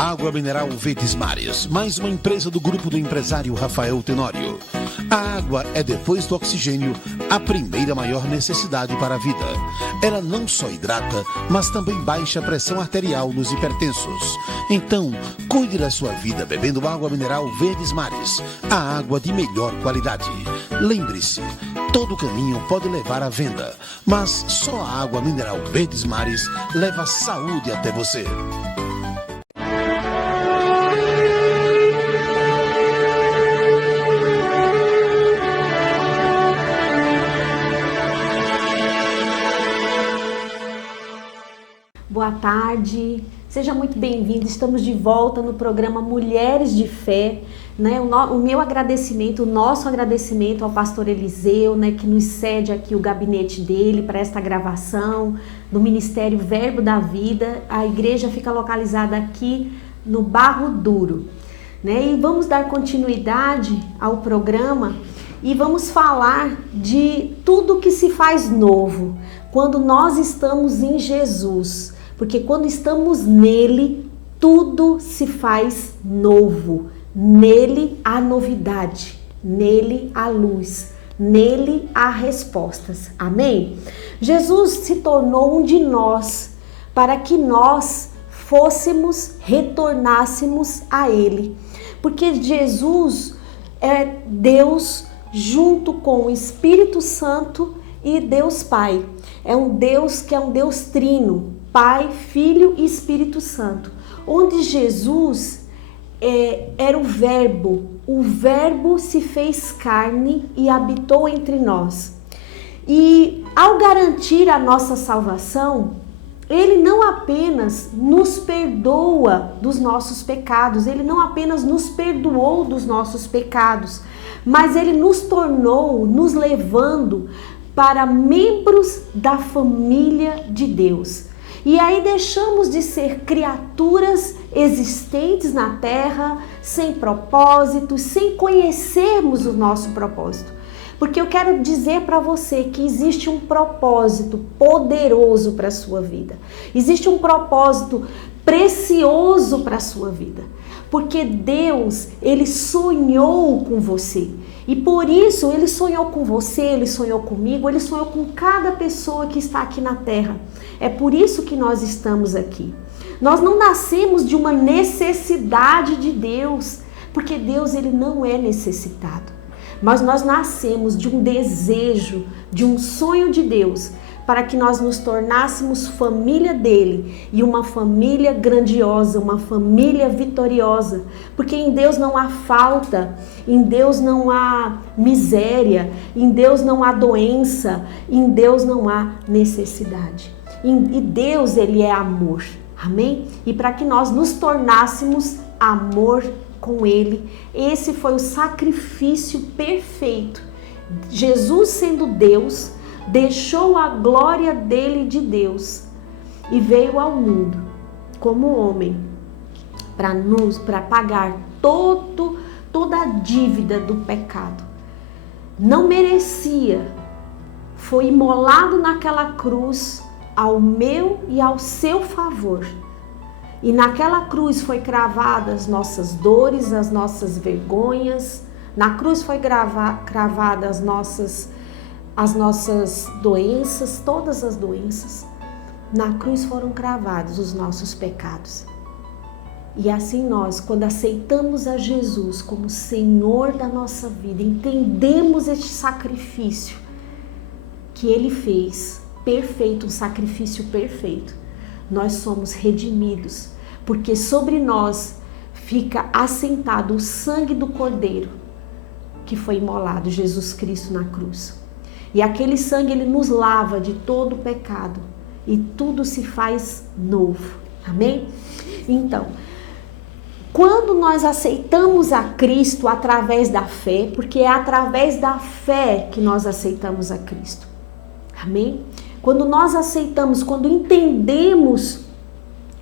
Água mineral Verdes Mares, mais uma empresa do grupo do empresário Rafael Tenório. A água é, depois do oxigênio, a primeira maior necessidade para a vida. Ela não só hidrata, mas também baixa a pressão arterial nos hipertensos. Então, cuide da sua vida bebendo água mineral Verdes Mares, a água de melhor qualidade. Lembre-se, todo caminho pode levar à venda, mas só a água mineral Verdes Mares leva saúde até você. Boa tarde, seja muito bem-vindo. Estamos de volta no programa Mulheres de Fé, né? O meu agradecimento, o nosso agradecimento ao pastor Eliseu, né, que nos cede aqui o gabinete dele para esta gravação do Ministério Verbo da Vida. A igreja fica localizada aqui no Barro Duro, né? E vamos dar continuidade ao programa e vamos falar de tudo que se faz novo quando nós estamos em Jesus. Porque quando estamos nele, tudo se faz novo. Nele há novidade, nele há luz, nele há respostas. Amém? Jesus se tornou um de nós para que nós retornássemos a ele. Porque Jesus é Deus junto com o Espírito Santo e Deus Pai. É um Deus que é um Deus trino. Pai, Filho e Espírito Santo, onde Jesus era o Verbo se fez carne e habitou entre nós. E ao garantir a nossa salvação, Ele não apenas nos perdoa dos nossos pecados, Ele não apenas nos perdoou dos nossos pecados, mas Ele nos tornou, nos levando para membros da família de Deus. E aí deixamos de ser criaturas existentes na terra, sem propósito, sem conhecermos o nosso propósito. Porque eu quero dizer para você que existe um propósito poderoso para a sua vida. Existe um propósito precioso para a sua vida. Porque Deus, Ele sonhou com você. E por isso, Ele sonhou com você, Ele sonhou comigo, Ele sonhou com cada pessoa que está aqui na terra. É por isso que nós estamos aqui. Nós não nascemos de uma necessidade de Deus, porque Deus, Ele não é necessitado. Mas nós nascemos de um desejo, de um sonho de Deus, para que nós nos tornássemos família dele e uma família grandiosa, uma família vitoriosa, porque em Deus não há falta, em Deus não há miséria, em Deus não há doença, em Deus não há necessidade. E Deus, Ele é amor, amém? E para que nós nos tornássemos amor com Ele, esse foi o sacrifício perfeito. Jesus, sendo Deus, deixou a glória dele de Deus e veio ao mundo como homem para pagar toda a dívida do pecado. Não merecia, foi imolado naquela cruz ao meu e ao seu favor. E naquela cruz foi cravada as nossas dores, as nossas vergonhas. Na cruz foi cravada as nossas doenças, todas as doenças. Na cruz foram cravados os nossos pecados. E assim nós, quando aceitamos a Jesus como Senhor da nossa vida, entendemos este sacrifício que Ele fez, perfeito, um sacrifício perfeito, nós somos redimidos, porque sobre nós fica assentado o sangue do Cordeiro que foi imolado, Jesus Cristo na cruz. E aquele sangue, ele nos lava de todo o pecado e tudo se faz novo, amém? Então, quando nós aceitamos a Cristo através da fé, porque é através da fé que nós aceitamos a Cristo, amém? Quando nós aceitamos, quando entendemos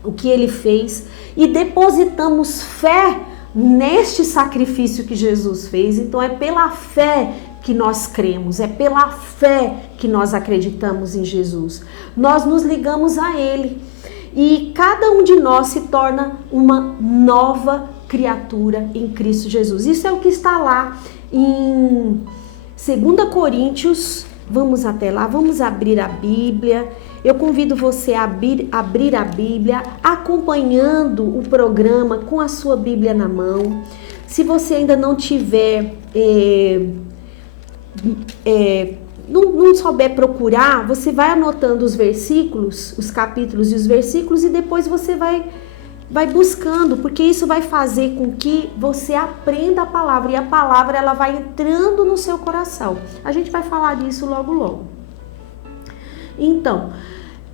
o que Ele fez e depositamos fé neste sacrifício que Jesus fez, então é pela fé que nós cremos, é pela fé que nós acreditamos em Jesus. Nós nos ligamos a Ele e cada um de nós se torna uma nova criatura em Cristo Jesus. Isso é o que está lá em 2 Coríntios. Vamos até lá, vamos abrir a Bíblia. Eu convido você a abrir a Bíblia, acompanhando o programa com a sua Bíblia na mão. Se você ainda não tiver, não souber procurar, você vai anotando os versículos, os capítulos e os versículos, e depois você vai buscando, porque isso vai fazer com que você aprenda a palavra, e a palavra ela vai entrando no seu coração. A gente vai falar disso logo logo. Então,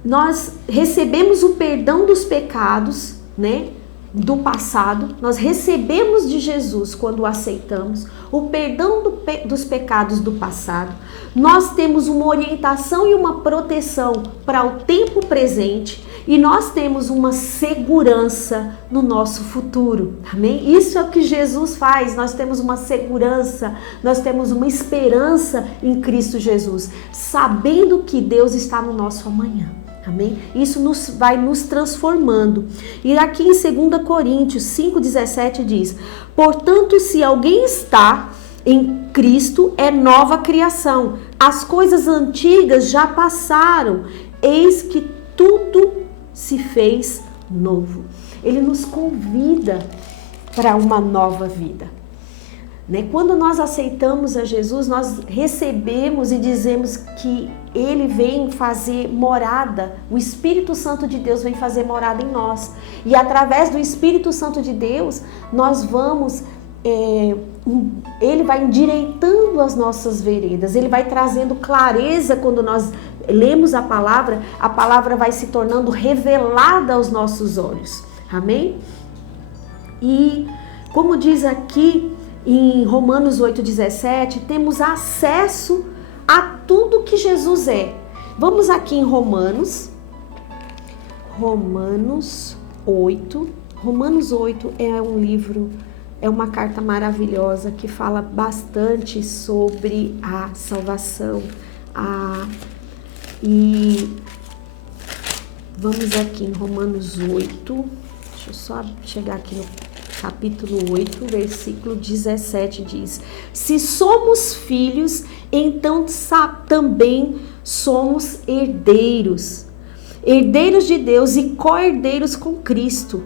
nós recebemos o perdão dos pecados, né, do passado. Nós recebemos de Jesus quando o aceitamos, o perdão dos pecados do passado. Nós temos uma orientação e uma proteção para o tempo presente, e nós temos uma segurança no nosso futuro, amém? Isso é o que Jesus faz. Nós temos uma segurança, nós temos uma esperança em Cristo Jesus, sabendo que Deus está no nosso amanhã, amém? Isso vai nos transformando. E aqui em 2 Coríntios 5,17 diz: portanto, se alguém está em Cristo, é nova criação. As coisas antigas já passaram, eis que tudo se fez novo. Ele nos convida para uma nova vida, né? Quando nós aceitamos a Jesus, nós recebemos e dizemos que Ele vem fazer morada, o Espírito Santo de Deus vem fazer morada em nós, e através do Espírito Santo de Deus, nós vamos, Ele vai endireitando as nossas veredas, Ele vai trazendo clareza. Quando nós lemos a palavra vai se tornando revelada aos nossos olhos, amém? E como diz aqui em Romanos 8,17, temos acesso a tudo que Jesus é. Vamos aqui em Romanos 8. Romanos 8 é um livro, é uma carta maravilhosa que fala bastante sobre a salvação. E vamos aqui em Romanos 8, deixa eu só chegar aqui no capítulo 8, versículo 17, diz: se somos filhos, então também somos herdeiros, herdeiros de Deus e co-herdeiros com Cristo,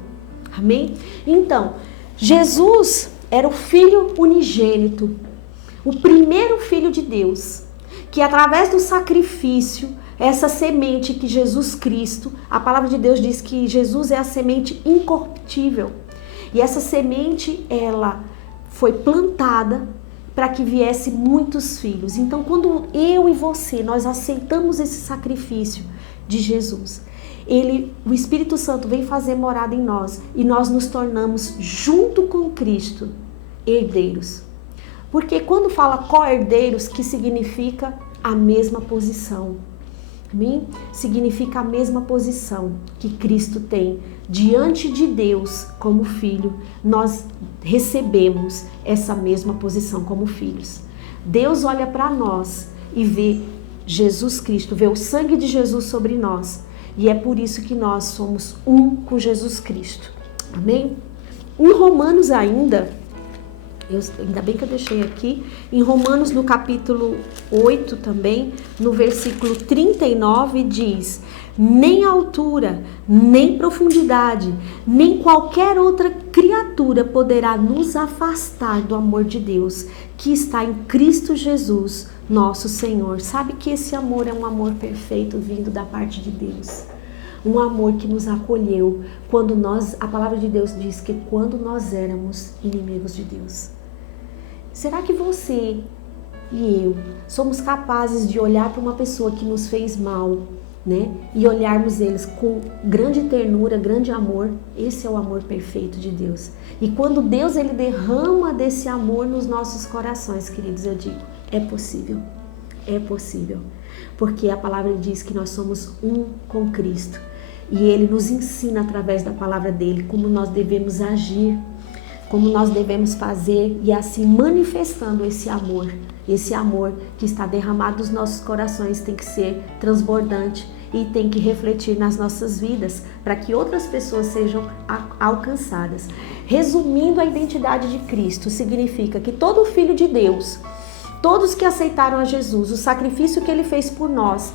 amém? Então, Jesus era o Filho unigênito, o primeiro Filho de Deus, que através do sacrifício, essa semente que Jesus Cristo, a palavra de Deus diz que Jesus é a semente incorruptível. E essa semente, ela foi plantada para que viesse muitos filhos. Então, quando eu e você, nós aceitamos esse sacrifício de Jesus, o Espírito Santo vem fazer morada em nós, e nós nos tornamos, junto com Cristo, herdeiros. Porque quando fala co-herdeiros, que significa a mesma posição, amém? Significa a mesma posição que Cristo tem diante de Deus como filho. Nós recebemos essa mesma posição como filhos. Deus olha para nós e vê Jesus Cristo, vê o sangue de Jesus sobre nós, e é por isso que nós somos um com Jesus Cristo, amém? Em Romanos ainda bem que eu deixei aqui, em Romanos no capítulo 8 também, no versículo 39 diz: nem altura, nem profundidade, nem qualquer outra criatura poderá nos afastar do amor de Deus, que está em Cristo Jesus, nosso Senhor. Sabe que esse amor é um amor perfeito vindo da parte de Deus. Um amor que nos acolheu quando a palavra de Deus diz que quando nós éramos inimigos de Deus. Será que você e eu somos capazes de olhar para uma pessoa que nos fez mal, né? E olharmos eles com grande ternura, grande amor? Esse é o amor perfeito de Deus. E quando Deus ele derrama desse amor nos nossos corações, queridos, eu digo, é possível. É possível. Porque a palavra diz que nós somos um com Cristo. E Ele nos ensina através da palavra dele como nós devemos agir, como nós devemos fazer, e assim manifestando esse amor que está derramado nos nossos corações tem que ser transbordante e tem que refletir nas nossas vidas para que outras pessoas sejam alcançadas. Resumindo, a identidade de Cristo significa que todo filho de Deus, todos que aceitaram a Jesus, o sacrifício que ele fez por nós,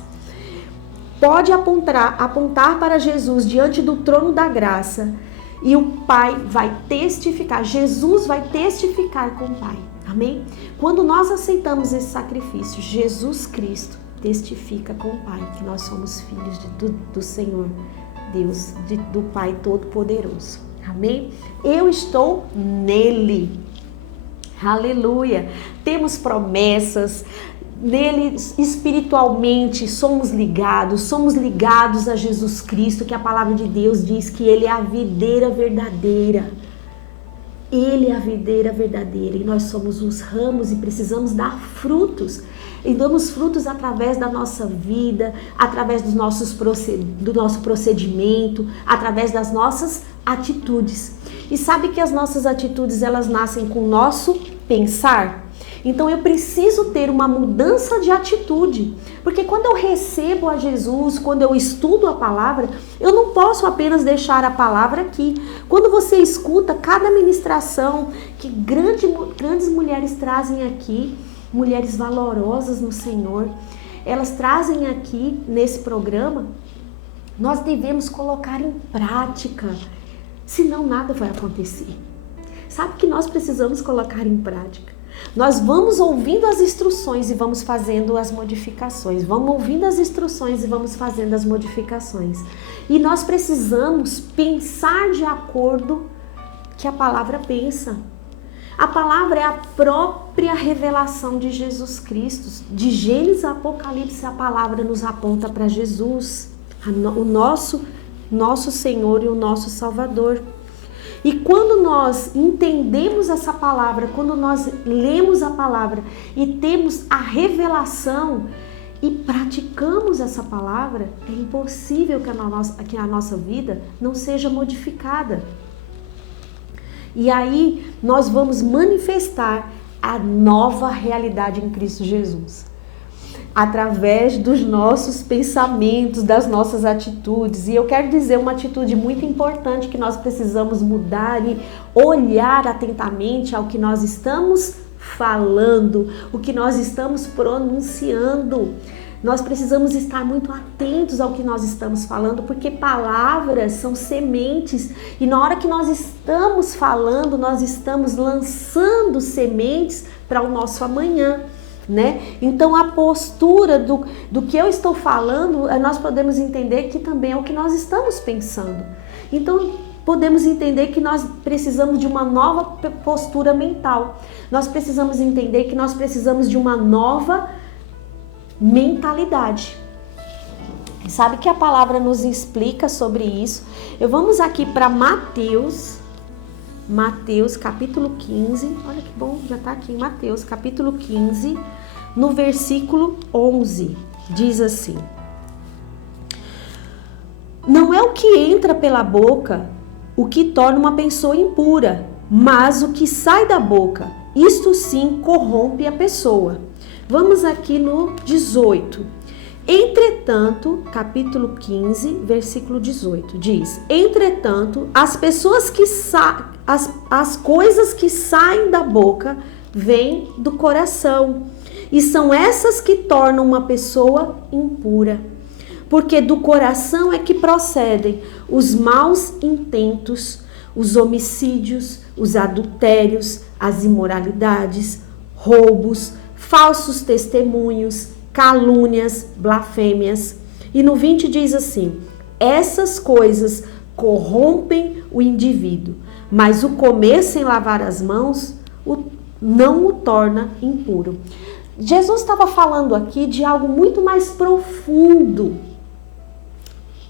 pode apontar para Jesus diante do trono da graça e o Pai vai testificar, Jesus vai testificar com o Pai. Amém? Quando nós aceitamos esse sacrifício, Jesus Cristo testifica com o Pai que nós somos filhos do Senhor, Deus, do Pai Todo-Poderoso. Amém? Eu estou nele. Aleluia! Temos promessas, nele espiritualmente somos ligados a Jesus Cristo, que a palavra de Deus diz que ele é a videira verdadeira. Ele é a videira verdadeira e nós somos os ramos e precisamos dar frutos. E damos frutos através da nossa vida, através do nosso procedimento, através das nossas atitudes. E sabe que as nossas atitudes, elas nascem com o nosso pensar? Então eu preciso ter uma mudança de atitude, porque quando eu recebo a Jesus, quando eu estudo a palavra, eu não posso apenas deixar a palavra aqui. Quando você escuta cada ministração que grandes mulheres trazem aqui, mulheres valorosas no Senhor, elas trazem aqui nesse programa, nós devemos colocar em prática, senão nada vai acontecer. Sabe que nós precisamos colocar em prática? Nós vamos ouvindo as instruções e vamos fazendo as modificações. Vamos ouvindo as instruções e vamos fazendo as modificações. E nós precisamos pensar de acordo que a palavra pensa. A palavra é a própria revelação de Jesus Cristo. De Gênesis a Apocalipse, a palavra nos aponta para Jesus, o nosso Senhor e o nosso Salvador. E quando nós entendemos essa palavra, quando nós lemos a palavra e temos a revelação e praticamos essa palavra, é impossível que a nossa vida não seja modificada. E aí nós vamos manifestar a nova realidade em Cristo Jesus. Através dos nossos pensamentos, das nossas atitudes. E eu quero dizer uma atitude muito importante que nós precisamos mudar e olhar atentamente ao que nós estamos falando, o que nós estamos pronunciando. Nós precisamos estar muito atentos ao que nós estamos falando, porque palavras são sementes e na hora que nós estamos falando, nós estamos lançando sementes para o nosso amanhã. Né? Então a postura do que eu estou falando, nós podemos entender que também é o que nós estamos pensando. Então podemos entender que nós precisamos de uma nova postura mental. Nós precisamos entender que nós precisamos de uma nova mentalidade. Sabe que a palavra nos explica sobre isso? Vamos aqui para Mateus capítulo 15, olha que bom, já está aqui em Mateus capítulo 15, no versículo 11, diz assim: não é o que entra pela boca o que torna uma pessoa impura, mas o que sai da boca, isto sim corrompe a pessoa. Vamos aqui no 18. Entretanto, capítulo 15, versículo 18, diz: entretanto, as coisas que saem da boca vêm do coração, e são essas que tornam uma pessoa impura. Porque do coração é que procedem os maus intentos, os homicídios, os adultérios, as imoralidades, roubos, falsos testemunhos, calúnias, blasfêmias. E no 20 diz assim: essas coisas corrompem o indivíduo, mas o comer sem lavar as mãos não o torna impuro. Jesus estava falando aqui de algo muito mais profundo,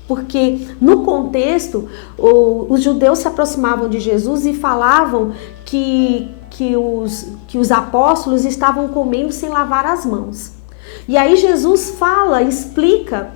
porque no contexto os judeus se aproximavam de Jesus e falavam que os apóstolos estavam comendo sem lavar as mãos. E aí Jesus explica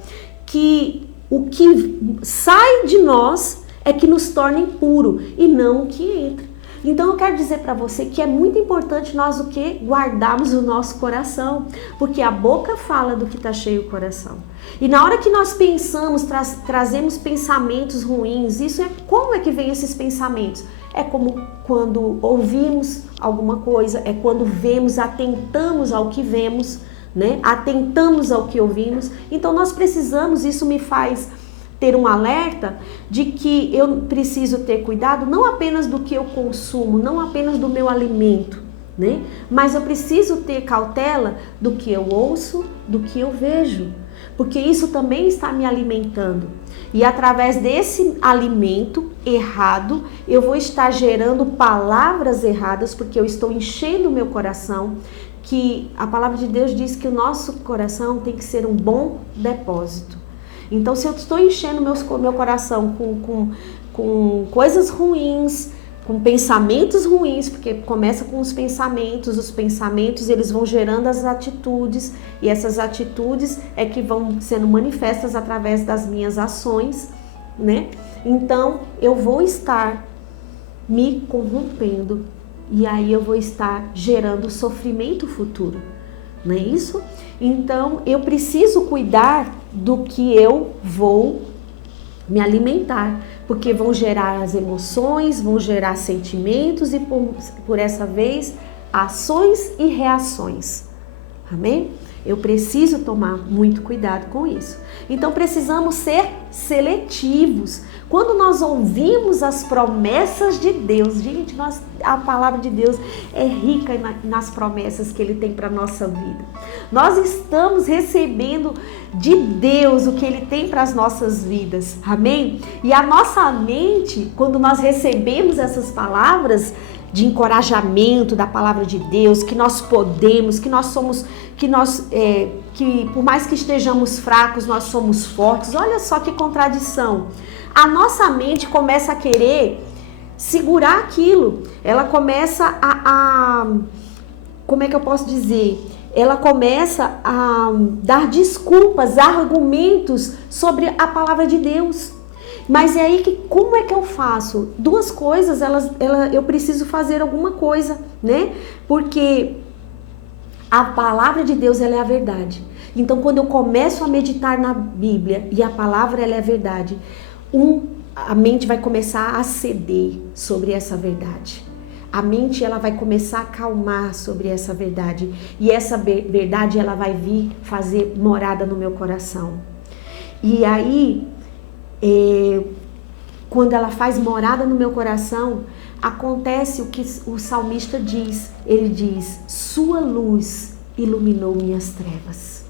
que o que sai de nós é que nos torna impuro e não o que entra. Então eu quero dizer para você que é muito importante nós o que? Guardarmos o nosso coração, porque a boca fala do que está cheio o coração. E na hora que nós pensamos, trazemos pensamentos ruins, como é que vem esses pensamentos? É como quando ouvimos alguma coisa, é quando vemos, atentamos ao que vemos, né? Atentamos ao que ouvimos. Então nós precisamos, isso me faz ter um alerta de que eu preciso ter cuidado não apenas do que eu consumo, não apenas do meu alimento, né? Mas eu preciso ter cautela do que eu ouço, do que eu vejo, porque isso também está me alimentando. E através desse alimento errado, eu vou estar gerando palavras erradas, porque eu estou enchendo o meu coração, que a palavra de Deus diz que o nosso coração tem que ser um bom depósito. Então, se eu estou enchendo meu coração com coisas ruins, com pensamentos ruins, porque começa com os pensamentos eles vão gerando as atitudes, e essas atitudes é que vão sendo manifestas através das minhas ações, né? Então, eu vou estar me corrompendo, e aí eu vou estar gerando sofrimento futuro. Não é isso? Então, eu preciso cuidar do que eu vou me alimentar, porque vão gerar as emoções, vão gerar sentimentos e por essa vez, ações e reações. Amém? Eu preciso tomar muito cuidado com isso. Então, precisamos ser seletivos. Quando nós ouvimos as promessas de Deus, gente, a palavra de Deus é rica nas promessas que Ele tem para a nossa vida. Nós estamos recebendo de Deus o que Ele tem para as nossas vidas, amém? E a nossa mente, quando nós recebemos essas palavras de encorajamento da palavra de Deus, que nós podemos, que por mais que estejamos fracos, nós somos fortes. Olha só que contradição. A nossa mente começa a querer segurar aquilo. Ela começa como é que eu posso dizer? Ela começa a dar desculpas, argumentos sobre a palavra de Deus. Mas é aí que, como é que eu faço? Duas coisas, eu preciso fazer alguma coisa, né? Porque a palavra de Deus, ela é a verdade. Então, quando eu começo a meditar na Bíblia e a palavra, ela é a verdade, a mente vai começar a ceder sobre essa verdade. A mente, ela vai começar a acalmar sobre essa verdade. E essa verdade, ela vai vir fazer morada no meu coração. E aí, quando ela faz morada no meu coração, acontece o que o salmista diz. Ele diz: sua luz iluminou minhas trevas.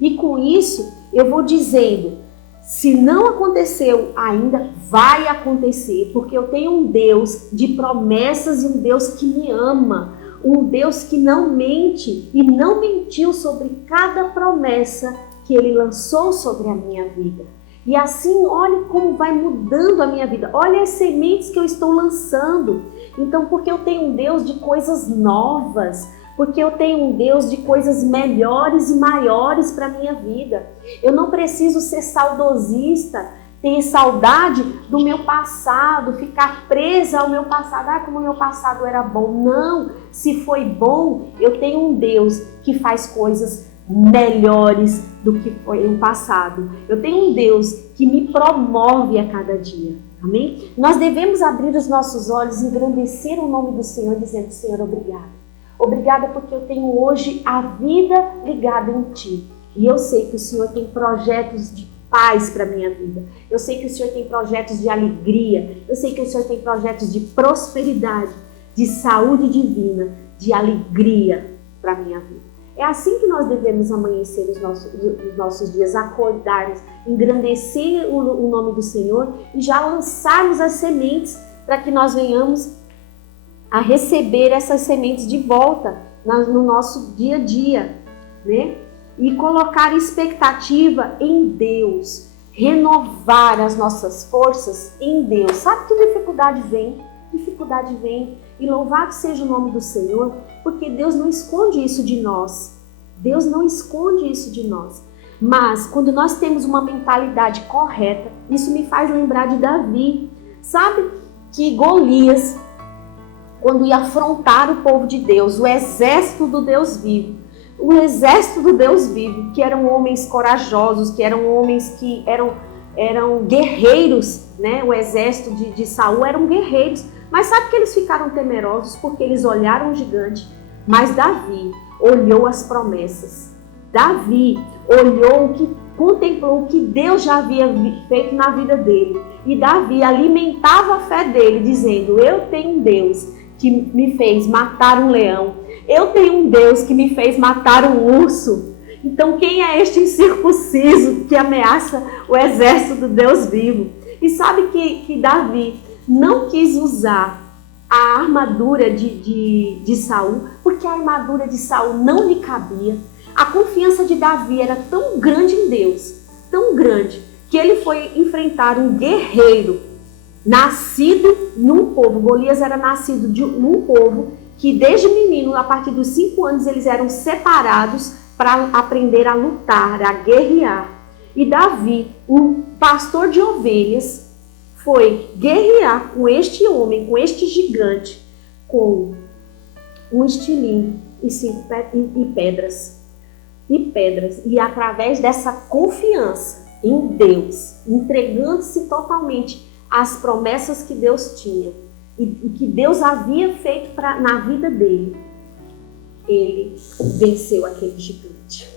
E com isso, eu vou dizendo, se não aconteceu ainda, vai acontecer, porque eu tenho um Deus de promessas e um Deus que me ama, um Deus que não mente e não mentiu sobre cada promessa que Ele lançou sobre a minha vida. E assim, olhe como vai mudando a minha vida. Olha as sementes que eu estou lançando. Então, porque eu tenho um Deus de coisas novas, porque eu tenho um Deus de coisas melhores e maiores para a minha vida. Eu não preciso ser saudosista, ter saudade do meu passado, ficar presa ao meu passado. Como o meu passado era bom. Não, se foi bom, eu tenho um Deus que faz coisas melhores do que foi o passado. Eu tenho um Deus que me promove a cada dia. Amém? Nós devemos abrir os nossos olhos e engrandecer o nome do Senhor, dizendo: Senhor, obrigado. Obrigada porque eu tenho hoje a vida ligada em Ti. E eu sei que o Senhor tem projetos de paz para a minha vida. Eu sei que o Senhor tem projetos de alegria. Eu sei que o Senhor tem projetos de prosperidade, de saúde divina, de alegria para a minha vida. É assim que nós devemos amanhecer os nossos dias, acordarmos, engrandecer o nome do Senhor e já lançarmos as sementes para que nós venhamos a receber essas sementes de volta no nosso dia a dia, né? E colocar expectativa em Deus, renovar as nossas forças em Deus. Sabe que dificuldade vem? Dificuldade vem. E louvado seja o nome do Senhor, porque Deus não esconde isso de nós. Deus não esconde isso de nós. Mas quando nós temos uma mentalidade correta, isso me faz lembrar de Davi. Sabe que Golias, quando ia afrontar o povo de Deus, o exército do Deus vivo. O exército do Deus vivo, que eram homens corajosos, que eram homens que eram guerreiros, né? O exército de Saul eram guerreiros. Mas sabe que eles ficaram temerosos porque eles olharam o gigante? Mas Davi olhou as promessas. Davi contemplou o que Deus já havia feito na vida dele. E Davi alimentava a fé dele, dizendo: eu tenho um Deus que me fez matar um leão. Eu tenho um Deus que me fez matar um urso. Então quem é este incircunciso que ameaça o exército do Deus vivo? E sabe que Davi não quis usar a armadura de Saul, porque a armadura de Saul não lhe cabia. A confiança de Davi era tão grande em Deus, tão grande, que ele foi enfrentar um guerreiro nascido num povo. Golias era nascido num povo que desde menino, a partir dos 5 anos, eles eram separados para aprender a lutar, a guerrear. E Davi, um pastor de ovelhas, foi guerrear com este homem, com este gigante, com um estilingue e pedras. E através dessa confiança em Deus, entregando-se totalmente às promessas que Deus tinha e que Deus havia feito na vida dele, ele venceu aquele gigante.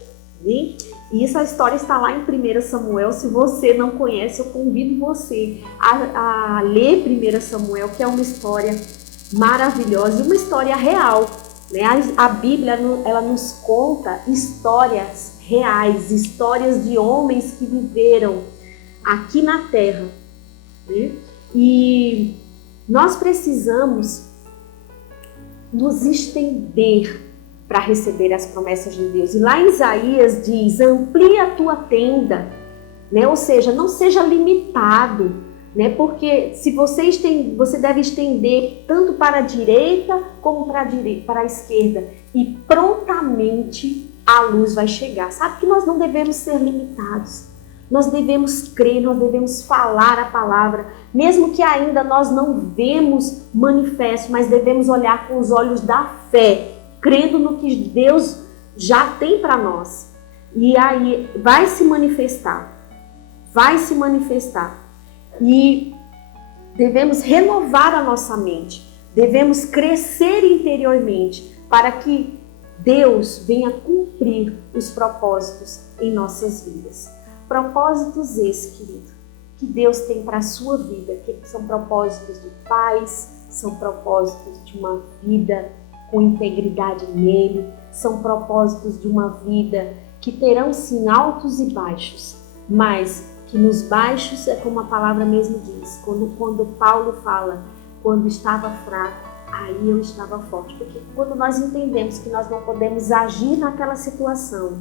E essa história está lá em 1 Samuel. Se você não conhece, eu convido você a ler 1 Samuel, que é uma história maravilhosa e uma história real. Né? A Bíblia, ela nos conta histórias reais, histórias de homens que viveram aqui na Terra. Né? E nós precisamos nos estender para receber as promessas de Deus. E lá em Isaías diz: amplia a tua tenda, né? Ou seja, não seja limitado, né? Porque se você deve estender tanto para a direita como para a esquerda, e prontamente a luz vai chegar. Sabe que nós não devemos ser limitados. Nós devemos crer, nós devemos falar a palavra, mesmo que ainda nós não vemos manifesto, mas devemos olhar com os olhos da fé, crendo no que Deus já tem para nós. E aí vai se manifestar. E devemos renovar a nossa mente, devemos crescer interiormente para que Deus venha cumprir os propósitos em nossas vidas. Propósitos esses, querido, que Deus tem para a sua vida, que são propósitos de paz, são propósitos de uma vida com integridade nele, são propósitos de uma vida que terão sim altos e baixos, mas que nos baixos é como a palavra mesmo diz, quando Paulo fala, quando estava fraco, aí eu estava forte, porque quando nós entendemos que nós não podemos agir naquela situação,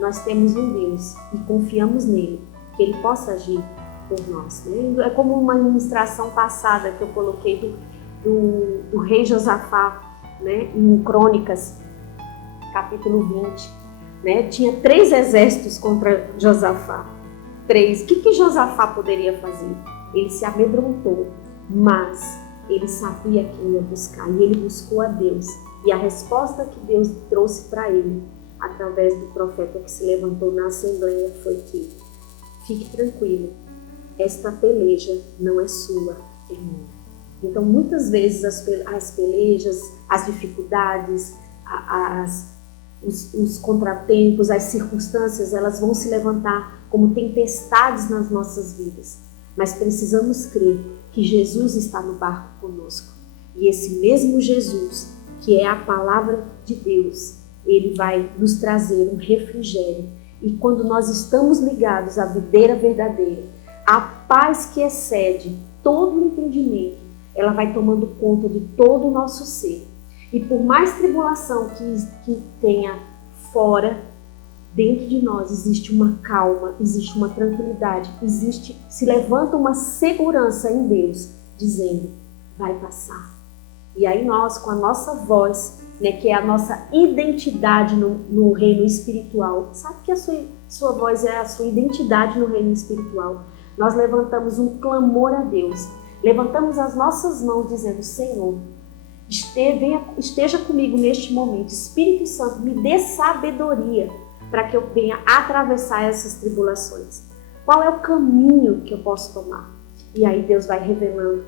nós temos um Deus e confiamos nele, que ele possa agir por nós. Né? É como uma ministração passada que eu coloquei do rei Josafá, né? Em Crônicas, capítulo 20. Né? Tinha 3 exércitos contra Josafá. 3. O que Josafá poderia fazer? Ele se amedrontou, mas ele sabia quem ia buscar e ele buscou a Deus. E a resposta que Deus trouxe para ele, através do profeta que se levantou na assembleia, foi que: fique tranquilo, esta peleja não é sua, é minha. Então, muitas vezes as pelejas, as dificuldades, os contratempos, as circunstâncias, elas vão se levantar como tempestades nas nossas vidas. Mas precisamos crer que Jesus está no barco conosco. E esse mesmo Jesus, que é a palavra de Deus, ele vai nos trazer um refrigério. E quando nós estamos ligados à videira verdadeira, a paz que excede todo o entendimento, ela vai tomando conta de todo o nosso ser. E por mais tribulação que tenha fora, dentro de nós existe uma calma, existe uma tranquilidade, se levanta uma segurança em Deus, dizendo: vai passar. E aí nós, com a nossa voz, né, que é a nossa identidade no reino espiritual, sabe que a sua voz é a sua identidade no reino espiritual? Nós levantamos um clamor a Deus, levantamos as nossas mãos dizendo: Senhor, esteja comigo neste momento. Espírito Santo, me dê sabedoria para que eu venha atravessar essas tribulações. Qual é o caminho que eu posso tomar? E aí Deus vai revelando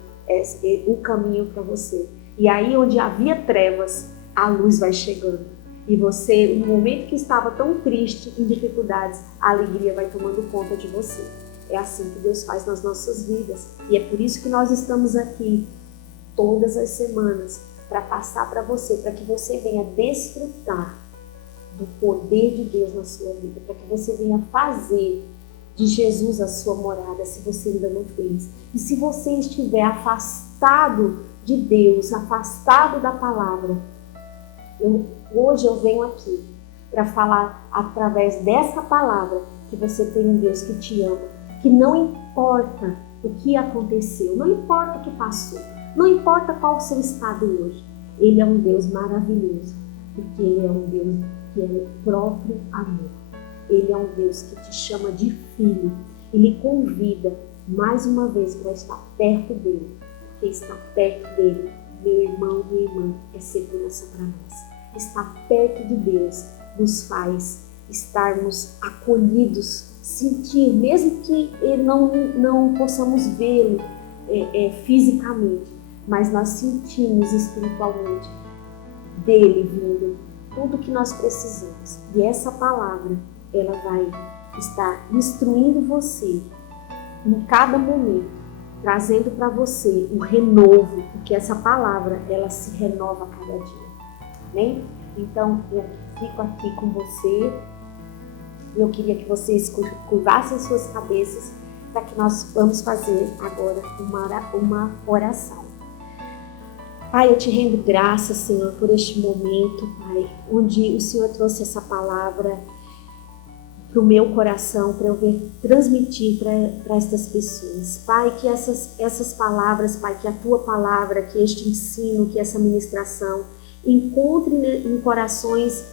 o caminho para você. E aí onde havia trevas, a luz vai chegando. E você, no momento que estava tão triste, em dificuldades, a alegria vai tomando conta de você. É assim que Deus faz nas nossas vidas. E é por isso que nós estamos aqui todas as semanas para passar para você, para que você venha desfrutar do poder de Deus na sua vida, para que você venha fazer de Jesus a sua morada, se você ainda não fez. E se você estiver afastado de Deus, afastado da palavra, hoje eu venho aqui para falar através dessa palavra que você tem um Deus que te ama, que não importa o que aconteceu, não importa o que passou, não importa qual o seu estado hoje, Ele é um Deus maravilhoso, porque Ele é um Deus que é o próprio amor. Ele é um Deus que te chama de filho e lhe convida mais uma vez para estar perto dele, porque estar perto dele, meu irmão, minha irmã, é segurança para nós. Estar perto de Deus nos faz estarmos acolhidos, sentir, mesmo que não possamos vê-lo fisicamente, mas nós sentimos espiritualmente dele vindo tudo que nós precisamos. E essa palavra, ela vai estar instruindo você em cada momento, trazendo para você um renovo, porque essa palavra, ela se renova a cada dia. Amém? Então, eu fico aqui com você. Eu queria que vocês curvassem suas cabeças para que nós vamos fazer agora uma oração. Pai, eu te rendo graças, Senhor, por este momento, Pai, onde o Senhor trouxe essa palavra para o meu coração, para eu transmitir para estas pessoas. Pai, que essas palavras, Pai, que a Tua palavra, que este ensino, que essa ministração encontre em corações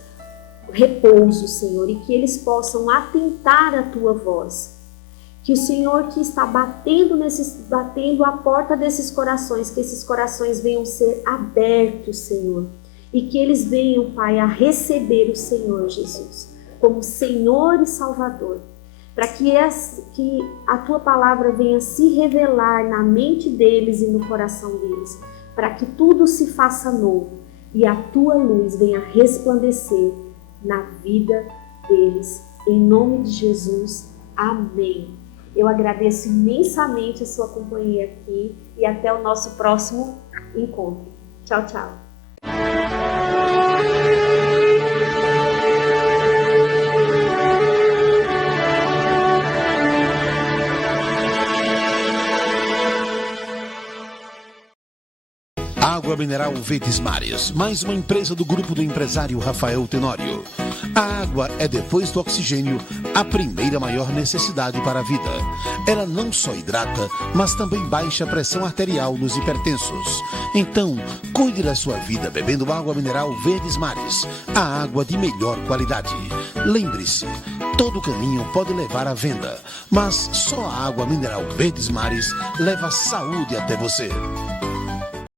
repouso, Senhor, e que eles possam atentar à Tua voz. Que o Senhor que está batendo a porta desses corações, que esses corações venham ser abertos, Senhor, e que eles venham, Pai, a receber o Senhor Jesus como Senhor e Salvador, para que a Tua palavra venha se revelar na mente deles e no coração deles, para que tudo se faça novo e a Tua luz venha resplandecer na vida deles. Em nome de Jesus, amém. Eu agradeço imensamente a sua companhia aqui e até o nosso próximo encontro. Tchau, tchau. Água mineral Verdes Mares, mais uma empresa do grupo do empresário Rafael Tenório. A água é, depois do oxigênio, a primeira maior necessidade para a vida. Ela não só hidrata, mas também baixa a pressão arterial nos hipertensos. Então, cuide da sua vida bebendo água mineral Verdes Mares, a água de melhor qualidade. Lembre-se, todo caminho pode levar à venda, mas só a água mineral Verdes Mares leva saúde até você.